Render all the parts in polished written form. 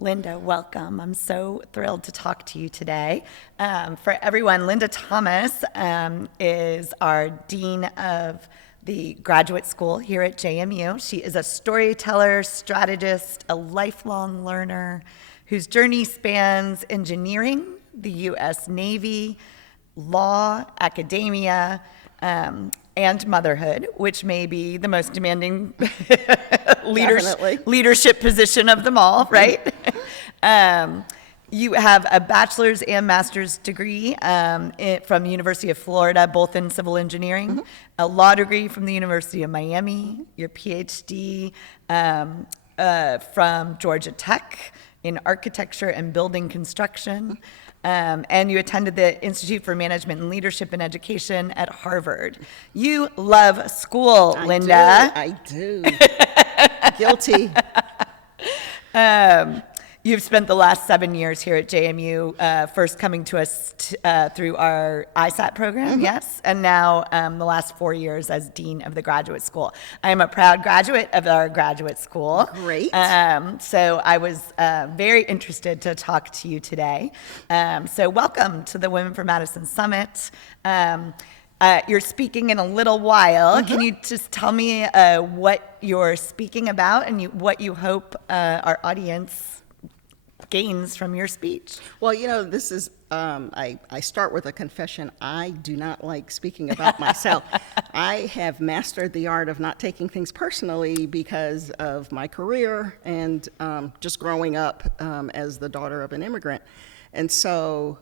Linda, welcome. I'm so thrilled to talk to you today. For everyone, Linda Thomas is our Dean of the Graduate School here at JMU. She is a storyteller, strategist, a lifelong learner whose journey spans engineering, the U.S. Navy, law, academia, and motherhood, which may be the most demanding leadership position of them all, right? You have a bachelor's and master's degree from the University of Florida, both in civil engineering, a law degree from the University of Miami, your PhD from Georgia Tech in architecture and building construction. And you attended the Institute for Management and Leadership in Education at Harvard. You love school, Linda. I do. Guilty. You've spent the last 7 years here at JMU, first coming to us through our ISAT program, yes, and now the last 4 years as Dean of the Graduate School. I am a proud graduate of our graduate school. Great. So I was very interested to talk to you today. So welcome to the Women for Madison Summit. You're speaking in a little while. Can you just tell me what you're speaking about and what you hope our audience gains from your speech? Well, this is, I start with a confession. I do not like speaking about myself. I have mastered the art of not taking things personally because of my career and just growing up as the daughter of an immigrant. And so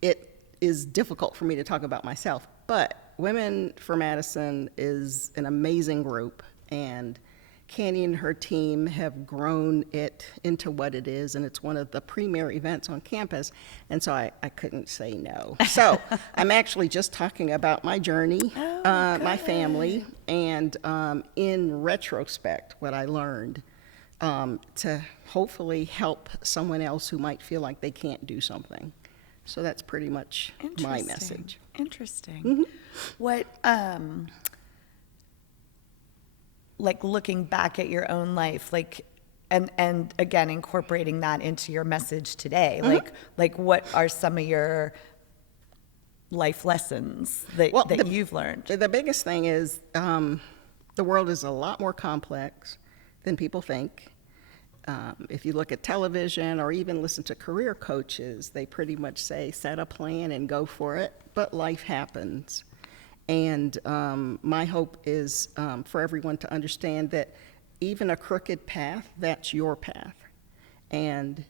it is difficult for me to talk about myself. But Women for Madison is an amazing group, and Candy and her team have grown it into what it is, and it's one of the premier events on campus, and so I couldn't say no. So I'm actually just talking about my journey, my family, and in retrospect, what I learned to hopefully help someone else who might feel like they can't do something. So that's pretty much my message. Interesting. What, like looking back at your own life, like, and again, incorporating that into your message today, like what are some of your life lessons that you've learned? The biggest thing is the world is a lot more complex than people think. If you look at television or even listen to career coaches, they pretty much say, set a plan and go for it, but life happens. And my hope is for everyone to understand that even a crooked path, that's your path. And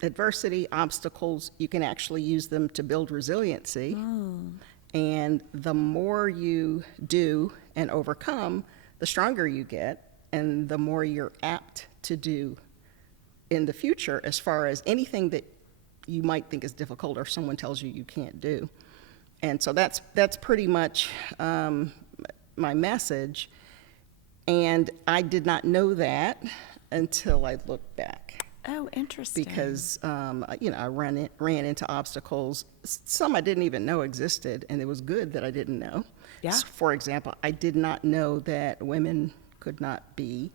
adversity, obstacles, you can actually use them to build resiliency. And the more you do and overcome, the stronger you get, and the more you're apt to do in the future as far as anything that you might think is difficult or someone tells you you can't do. And so that's pretty much my message. And I did not know that until I looked back. Oh, interesting. Because, I ran into obstacles, some I didn't even know existed, and it was good that I didn't know. Yeah. So, for example, I did not know that women could not be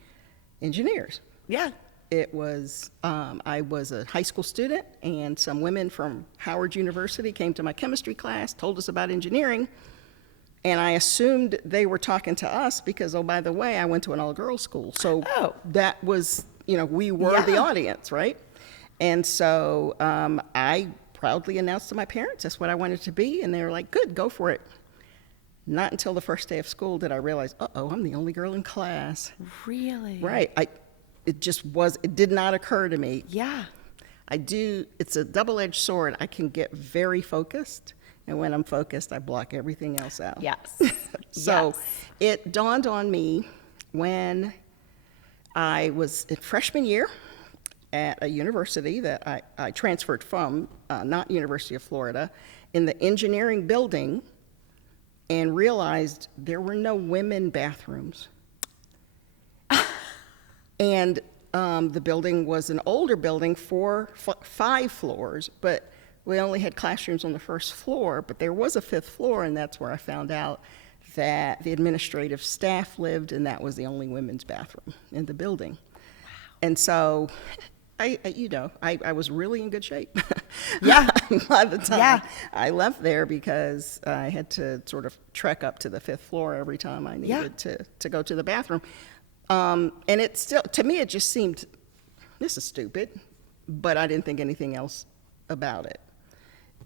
engineers. Yeah. It was, I was a high school student, and some women from Howard University came to my chemistry class, told us about engineering, and I assumed they were talking to us because, oh, by the way, I went to an all-girls school. So that was, we were the audience, right? And so I proudly announced to my parents that's what I wanted to be, and they were like, good, go for it. Not until the first day of school did I realize, I'm the only girl in class. Really? Right. It did not occur to me. Yeah. It's a double-edged sword. I can get very focused, and when I'm focused, I block everything else out. Yes. So it dawned on me when I was in freshman year at a university that I transferred from, not University of Florida, in the engineering building, and realized there were no women bathrooms. And the building was an older building, 5 floors, but we only had classrooms on the first floor, but there was a 5th floor, and that's where I found out that the administrative staff lived, and that was the only women's bathroom in the building. Wow. And so I was really in good shape. Yeah. By the time Yeah. I left there, because I had to sort of trek up to the 5th floor every time I Yeah. needed to go to the bathroom. And it still, to me, it just seemed, this is stupid, but I didn't think anything else about it.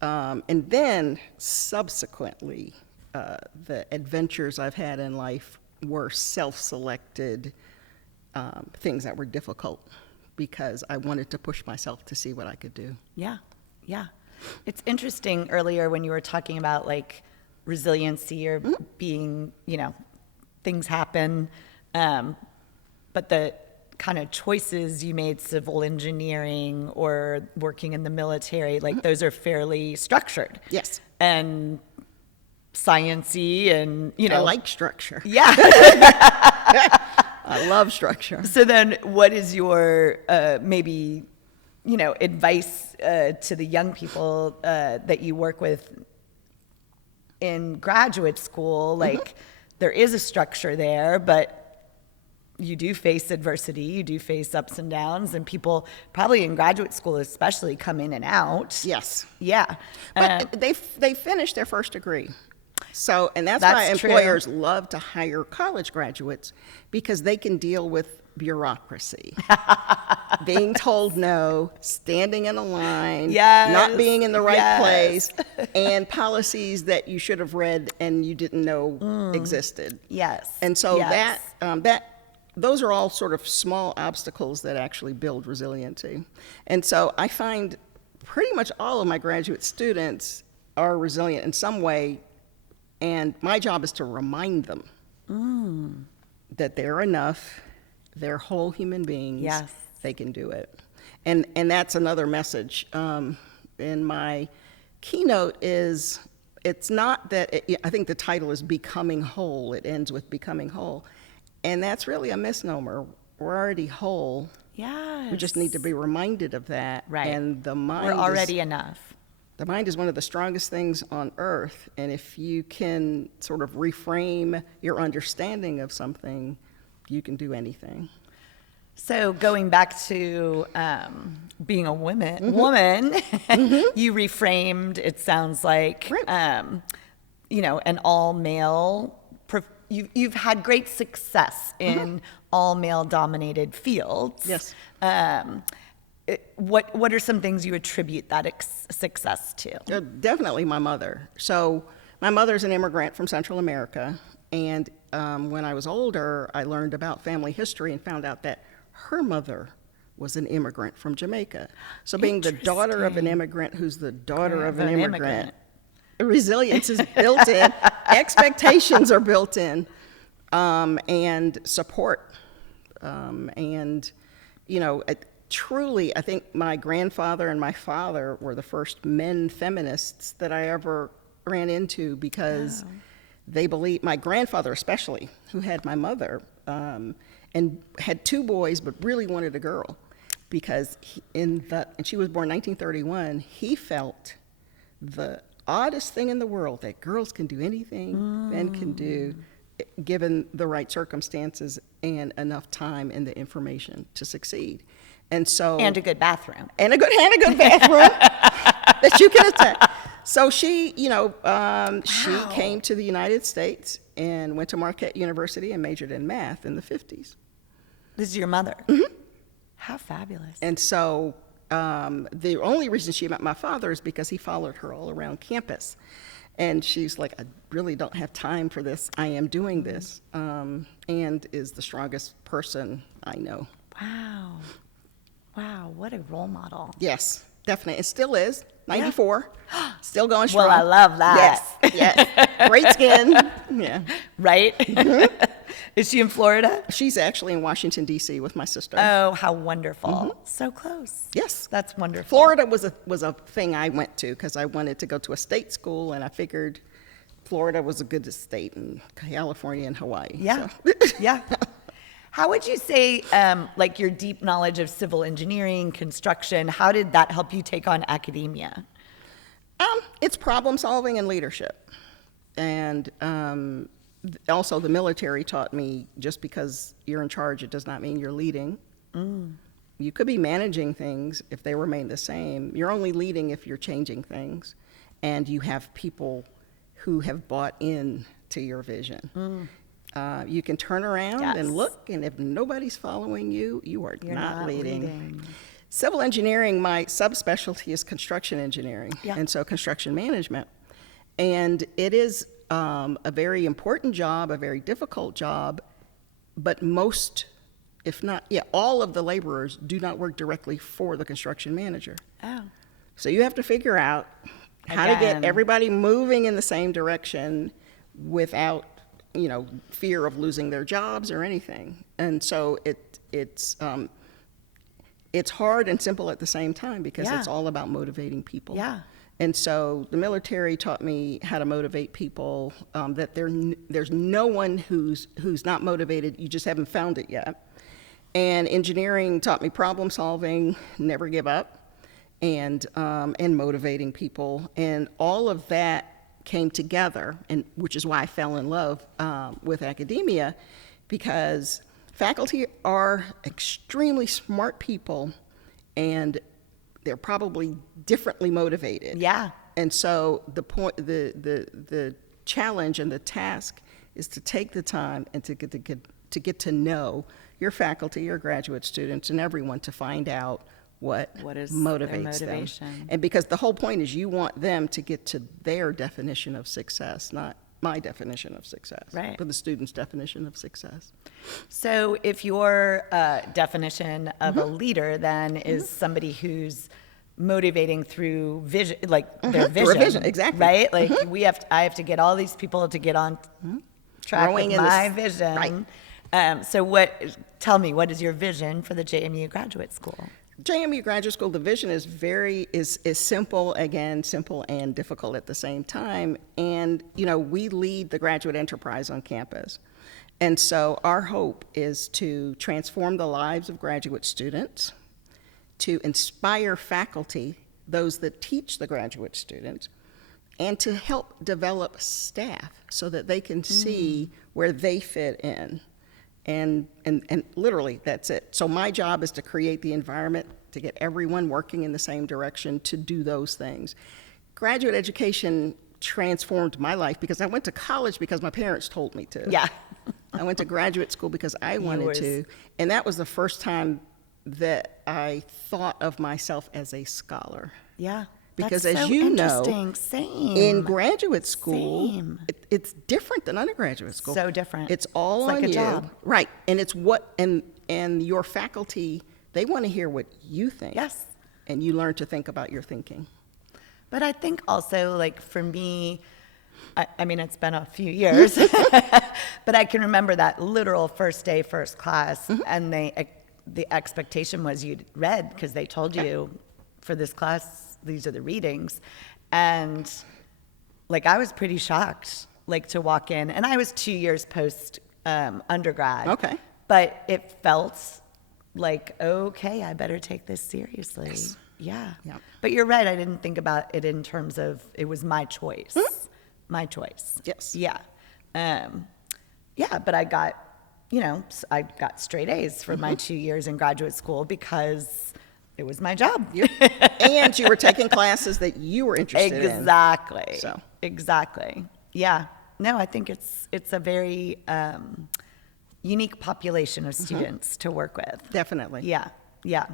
And then subsequently, the adventures I've had in life were self-selected things that were difficult, because I wanted to push myself to see what I could do. Yeah, yeah. It's interesting earlier when you were talking about like resiliency or being, things happen, but the kind of choices you made, civil engineering or working in the military, like those are fairly structured. Yes. And sciencey and, I like structure. Yeah. I love structure. So then what is your maybe, advice to the young people that you work with in graduate school? Like there is a structure there, but you do face adversity, you do face ups and downs, and people probably in graduate school especially come in and out. Yes. Yeah. But they finish their first degree. So, and that's why That's true. employers love to hire college graduates, because they can deal with bureaucracy. Being told no, standing in a line, Yes, not being in the right yes. place, and policies that you should have read and you didn't know existed. Yes. And so yes. those are all sort of small obstacles that actually build resiliency. And so I find pretty much all of my graduate students are resilient in some way, and my job is to remind them that they're enough, they're whole human beings, Yes. they can do it. And that's another message. In my keynote is, it's not that, I think the title is Becoming Whole, it ends with Becoming Whole. And that's really a misnomer. We're already whole. Yes. We just need to be reminded of that. Right. And the mind We're already enough. the mind is one of the strongest things on earth. And if you can sort of reframe your understanding of something, you can do anything. So going back to being a woman, you reframed, it sounds like, Right. An all-male. You've had great success in all-male dominated fields. Yes. What are some things you attribute that success to? Definitely my mother. So my mother's an immigrant from Central America. And when I was older, I learned about family history and found out that her mother was an immigrant from Jamaica. So being the daughter of an immigrant who's the daughter of an immigrant, resilience is built in, expectations are built in, and support. Truly, I think my grandfather and my father were the first men feminists that I ever ran into, because they believe, my grandfather especially, who had my mother, and had 2 boys but really wanted a girl, because and she was born 1931, he felt the oddest thing in the world, that girls can do anything men can do, given the right circumstances and enough time and the information to succeed. And so, And a good bathroom. and a good bathroom that you can attack. So she, she came to the United States and went to Marquette University and majored in math in the 50s. This is your mother? How fabulous. And so the only reason she met my father is because he followed her all around campus. And she's like, I really don't have time for this. I am doing this. And is the strongest person I know. Wow, what a role model. Yes, definitely. It still is. 94. Still going strong. Well, I love that. Yes. Great skin. Yeah. Right? Is she in Florida? She's actually in Washington, D.C. with my sister. Oh, how wonderful. So close. Yes. That's wonderful. Florida was a thing I went to because I wanted to go to a state school, and I figured Florida was a good state, and California and Hawaii. Yeah. So. Yeah. How would you say, like your deep knowledge of civil engineering, construction, how did that help you take on academia? It's problem solving and leadership. And also the military taught me, just because you're in charge, it does not mean you're leading. you could be managing things if they remain the same. You're only leading if you're changing things, and you have people who have bought in to your vision. You can turn around Yes. and look, and if nobody's following you, you are You're not leading. leading. Civil engineering, my subspecialty is construction engineering, Yeah. and so construction management. And it is a very important job, a very difficult job, but most, if not, all of the laborers do not work directly for the construction manager. Oh. So you have to figure out how to Again. get everybody moving in the same direction without, fear of losing their jobs or anything. And so it's hard and simple at the same time because Yeah. it's all about motivating people. Yeah. And so the military taught me how to motivate people, that there's no one who's not motivated, you just haven't found it yet. And engineering taught me problem solving, never give up, and motivating people. And all of that came together, and which is why I fell in love with academia, because faculty are extremely smart people, and they're probably differently motivated. Yeah. And so the challenge and the task is to take the time and to get to know your faculty, your graduate students, and everyone to find out what is their motivates them. motivation. And because the whole point is you want them to get to their definition of success, not my definition of success, Right. but the student's definition of success. So if your definition of Mm-hmm. a leader then is somebody who's motivating through vision, like their Through a vision, vision, exactly. right? Like I have to get all these people to get on track Growing with in this- my vision. right. So tell me, what is your vision for the JMU Graduate School? JMU Graduate School, the vision is is simple, again, simple and difficult at the same time. And, we lead the graduate enterprise on campus. And so our hope is to transform the lives of graduate students, to inspire faculty, those that teach the graduate students, and to help develop staff so that they can see where they fit in. And literally, that's it. So my job is to create the environment to get everyone working in the same direction to do those things. Graduate education transformed my life because I went to college because my parents told me to. Yeah. I went to graduate school because I wanted Yours. to. And that was the first time that I thought of myself as a scholar. Yeah. Because That's as so you know, interesting. Same. in graduate school, Same. it's different than undergraduate school. So different. It's all It's like on a you. job. Right. And it's and your faculty, they want to hear what you think. Yes. And you learn to think about your thinking. But I think also, like, for me, I mean, it's been a few years, but I can remember that literal first day, first class, and the expectation was you'd read because they told you for this class, these are the readings. And, like, I was pretty shocked, like, to walk in. And I was 2 years post undergrad. Okay. But it felt like, okay, I better take this seriously. Yes. Yeah. Yep. But you're right. I didn't think about it in terms of it was my choice. My choice. Yes. Yeah. Yeah, but I got, I got straight A's for my 2 years in graduate school because it was my job. And you were taking classes that you were interested in. Exactly. So. Exactly. Yeah. No, I think it's a very unique population of students to work with. Definitely. Yeah. Yeah.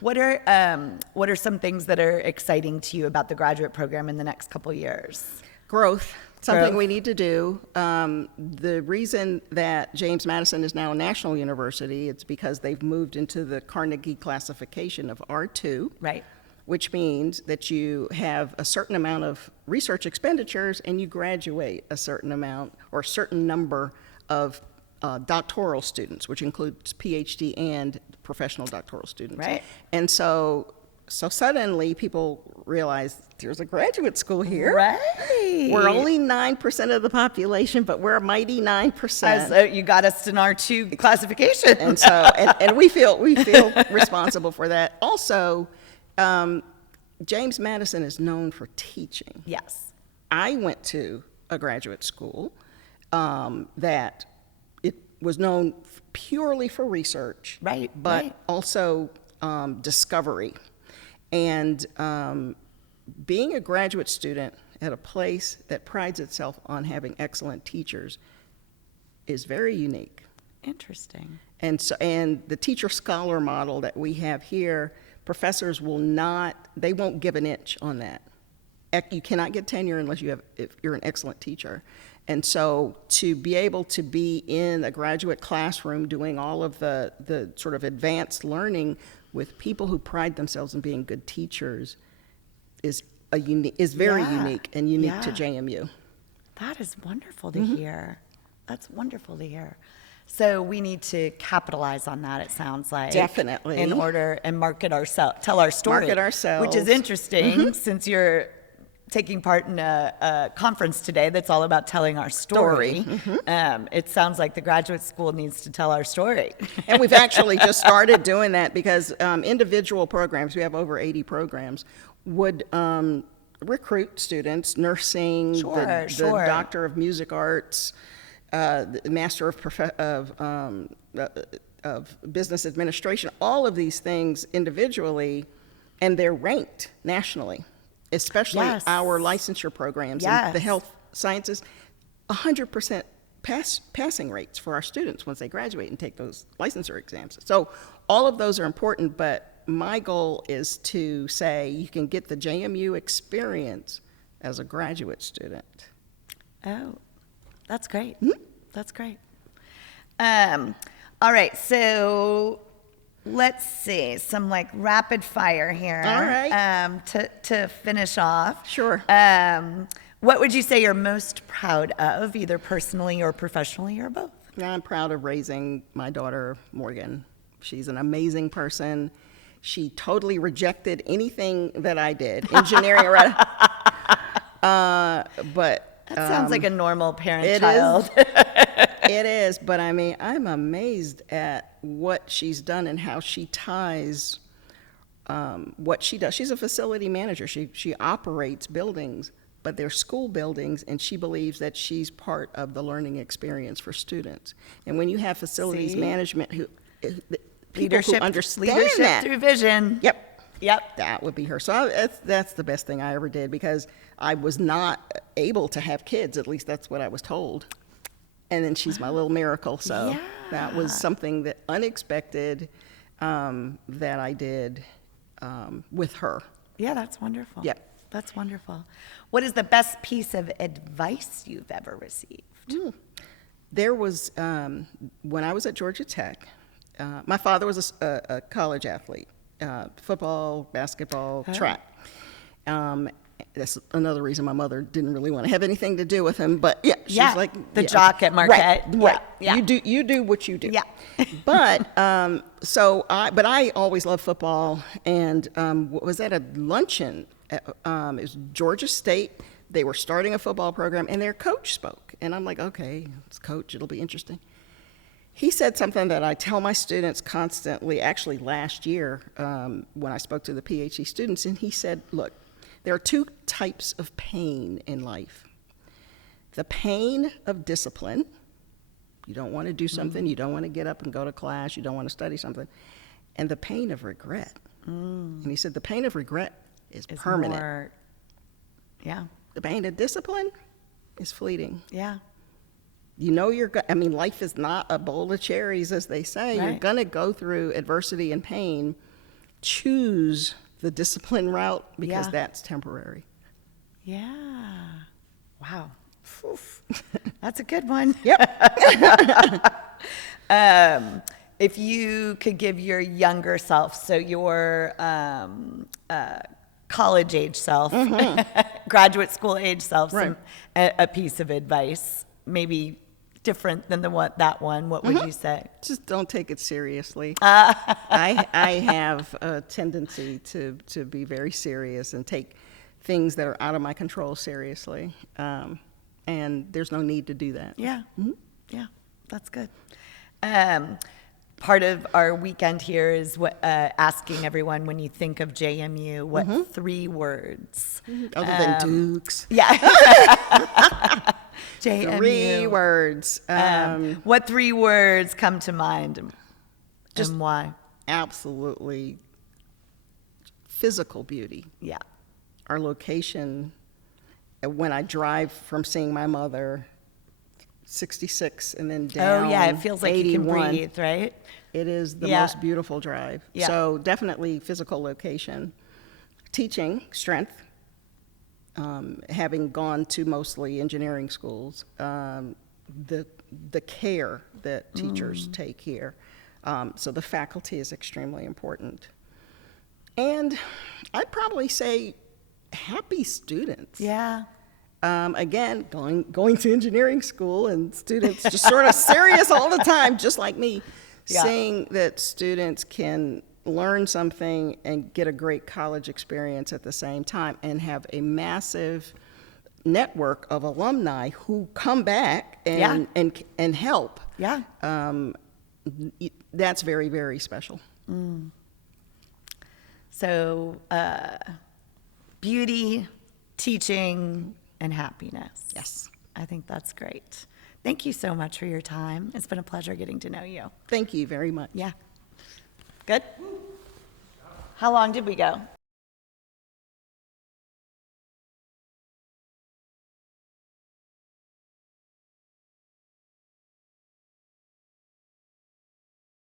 What are some things that are exciting to you about the graduate program in the next couple years? Growth, something Growth. we need to do. The reason that James Madison is now a national university, it's because they've moved into the Carnegie classification of R2. Right. Which means that you have a certain amount of research expenditures and you graduate a certain amount or a certain number of doctoral students, which includes PhD and professional doctoral students. Right. And so suddenly people realize there's a graduate school here. Right. We're only 9% of the population, but we're a mighty 9%. So you got us in R2 classification. And so, and we feel responsible for that. Also, James Madison is known for teaching. Yes. I went to a graduate school that it was known purely for research. Right, But right. also discovery. And being a graduate student at a place that prides itself on having excellent teachers is very unique. Interesting. And the teacher-scholar model that we have here, professors they won't give an inch on that. You cannot get tenure unless if you're an excellent teacher. And so to be able to be in a graduate classroom doing all of the sort of advanced learning with people who pride themselves in being good teachers is very unique and unique to JMU. That is wonderful to hear. That's wonderful to hear. So we need to capitalize on that, it sounds like. Definitely. In order and tell our story. Market ourselves. Which is interesting since you're taking part in a conference today that's all about telling our story. It sounds like the graduate school needs to tell our story. And we've actually just started doing that because individual programs, we have over 80 programs, would recruit students, nursing, the Doctor of Music Arts, the Master of Business Administration, all of these things individually, and they're ranked nationally, especially our licensure programs and the health sciences, 100% passing rates for our students once they graduate and take those licensure exams. So all of those are important, but my goal is to say you can get the JMU experience as a graduate student. Oh, that's great. That's great. All right, so let's see, some like rapid fire here. All right. To finish off. Sure. What would you say you're most proud of, either personally or professionally or both? I'm proud of raising my daughter, Morgan. She's an amazing person. She totally rejected anything that I did, engineering or but that sounds like a normal parent-child. It is, but I mean, I'm amazed at what she's done and how she ties what she does. She's a facility manager. She operates buildings, but they're school buildings, and she believes that she's part of the learning experience for students. And when you have facilities management people who understand leadership that through vision. Yep. That would be her. So that's the best thing I ever did, because I was not able to have kids. At least that's what I was told. And then she's my little miracle. So that was something that unexpected that I did with her. Yeah, that's wonderful. Yep. That's wonderful. What is the best piece of advice you've ever received? There was, when I was at Georgia Tech, my father was a college athlete, football, basketball, track. That's another reason my mother didn't really want to have anything to do with him. But she's like the jock at Marquette. Right. Yeah. You do what you do. Yeah. But but I always loved football, and was at a luncheon. It was Georgia State. They were starting a football program, and their coach spoke, and I'm like, okay, it's coach. It'll be interesting. He said something that I tell my students constantly, actually last year when I spoke to the PhD students, and he said, look, there are two types of pain in life. The pain of discipline. You don't want to do something, you don't want to get up and go to class, you don't want to study something. And the pain of regret. And he said the pain of regret is permanent. The pain of discipline is fleeting. Yeah. You know life is not a bowl of cherries, as they say. Right. You're going to go through adversity and pain. Choose the discipline route, because that's temporary. Yeah. Wow. Oof. That's a good one. Yep. If you could give your younger self, so your college age self, graduate school age self, a piece of advice, maybe different than that one, what would you say? Just don't take it seriously. I have a tendency to be very serious and take things that are out of my control seriously. And there's no need to do that. Yeah. Yeah, that's good. Part of our weekend here is asking everyone, when you think of JMU, what 3 words? Other than Dukes. Yeah. JMU. 3 words. What 3 words come to mind, and why? Absolutely physical beauty. Yeah. Our location, when I drive from seeing my mother, 66 and then down Oh, yeah, it feels like you can 81, breathe, right? it is the Yeah. most beautiful drive. Yeah. So definitely physical location. Teaching, strength. Having gone to mostly engineering schools, the care that teachers take here. So the faculty is extremely important. And I'd probably say happy students. Yeah. Again, going to engineering school and students just sort of serious all the time, just like me, Yeah. seeing that students can learn something and get a great college experience at the same time and have a massive network of alumni who come back and and help. Yeah. That's very, very special. So, beauty, teaching, and happiness. Yes. I think that's great. Thank you so much for your time. It's been a pleasure getting to know you. Thank you very much. Yeah. Good? How long did we go?